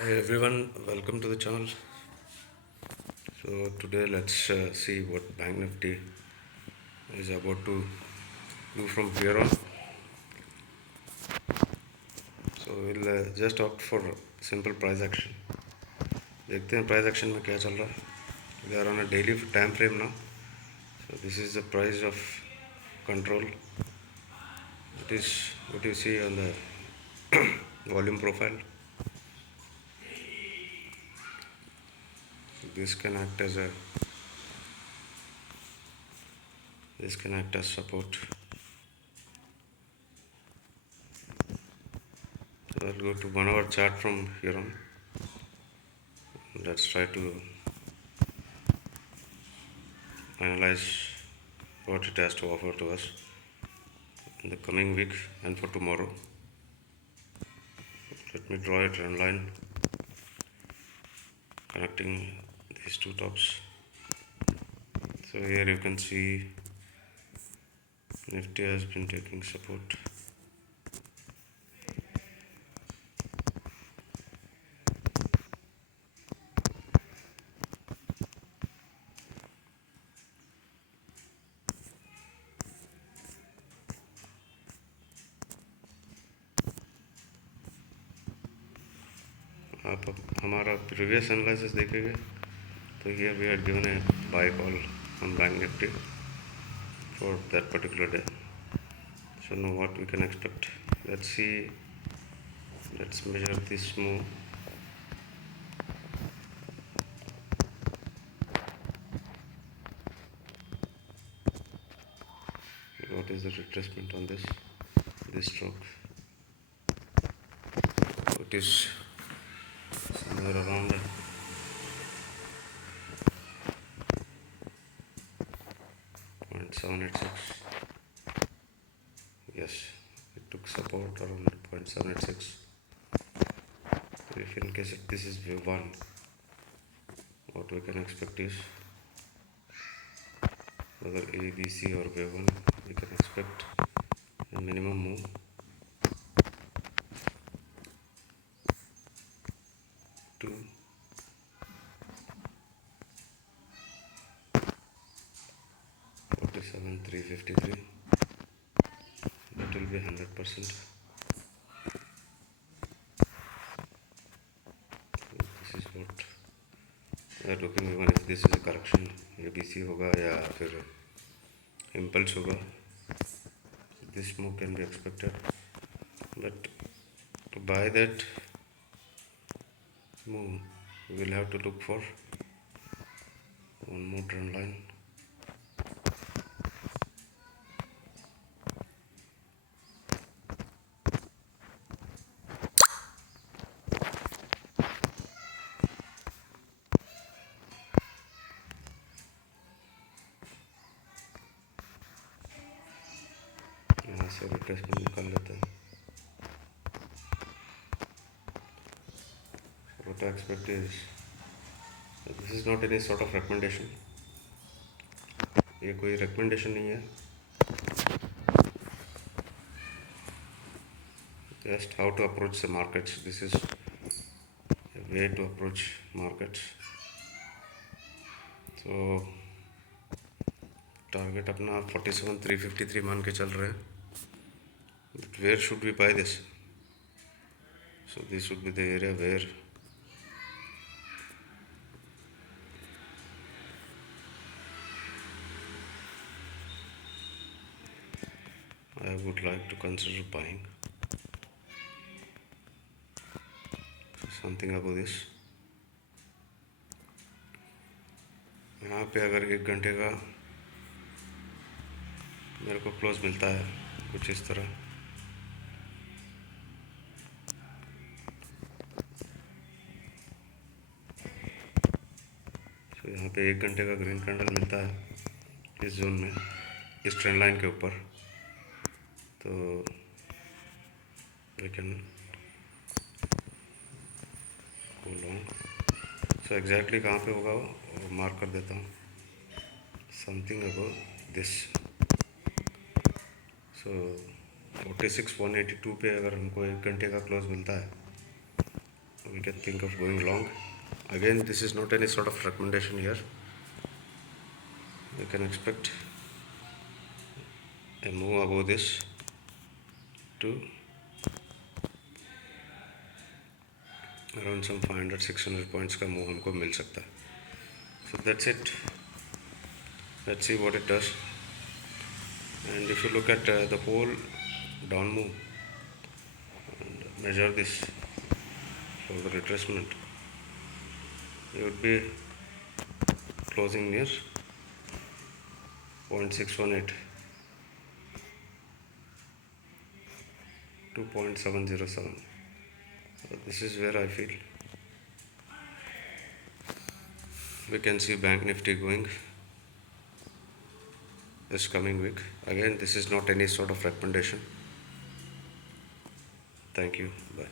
Hi everyone, welcome to the channel. So today let's see what Banknifty is about to do from here on. So we'll just opt for simple price action. देखते हैं price action में क्या चल रहा है. We are on a daily time frame now. So this is the price of control. It is what you see on the volume profile. This can act as support. So I'll go to 1 hour chart from here on. Let's try to analyze what it has to offer to us in the coming week and for tomorrow. Let me draw a trend line connecting these two tops. So here you can see Nifty has been taking support. आप हमारा previous analysis देखेंगे तो here we had given a buy call on Bank Nifty for that particular day. So now what we can expect. Let's see. Let's measure this move. What is the retracement on this stroke? It is somewhere around 0.786. Yes, it took support around 0.786. If in case if this is wave 1, what we can expect is whether A, B, C or wave 1, we can expect a minimum move to 47,353. That will be 100%. This is what we are looking. Even if this is a correction, ABC होगा या फिर impulse होगा, this move can be expected. But to buy that move, we will have to look for one more trend line. यहाँ से retracement निकाल लेते हैं. What I expect is, this is not any sort of recommendation. ये कोई recommendation नहीं है. Just how to approach the markets. This is a way to approach markets. So target अपना 47,353 मान के चल रहे हैं. But where should we buy this? So this should be the area where I would like to consider buying. So something above this. यहाँ पे अगर 1 घंटे का मेरे को क्लोज मिलता है कुछ इस तरह, तो यहाँ पे 1 घंटे का ग्रीन कैंडल मिलता है इस जोन में, इस ट्रेंड लाइन के ऊपर, तो we can go long. So exactly कहाँ पे होगा वो मार्क कर देता हूँ. Something about this. सो 46,182 पे अगर हमको 1 घंटे का क्लोज मिलता है, we can think of going long. Again, this is not any sort of recommendation here. You can expect a move above this to around some 500-600 points का move हमको मिल सकता है. So that's it. Let's see what it does. And if you look at the whole down move and measure this for the retracement, you would be closing near 0.618 to 0.707. So this is where I feel we can see Banknifty going this coming week. Again, this is not any sort of recommendation. Thank you. Bye.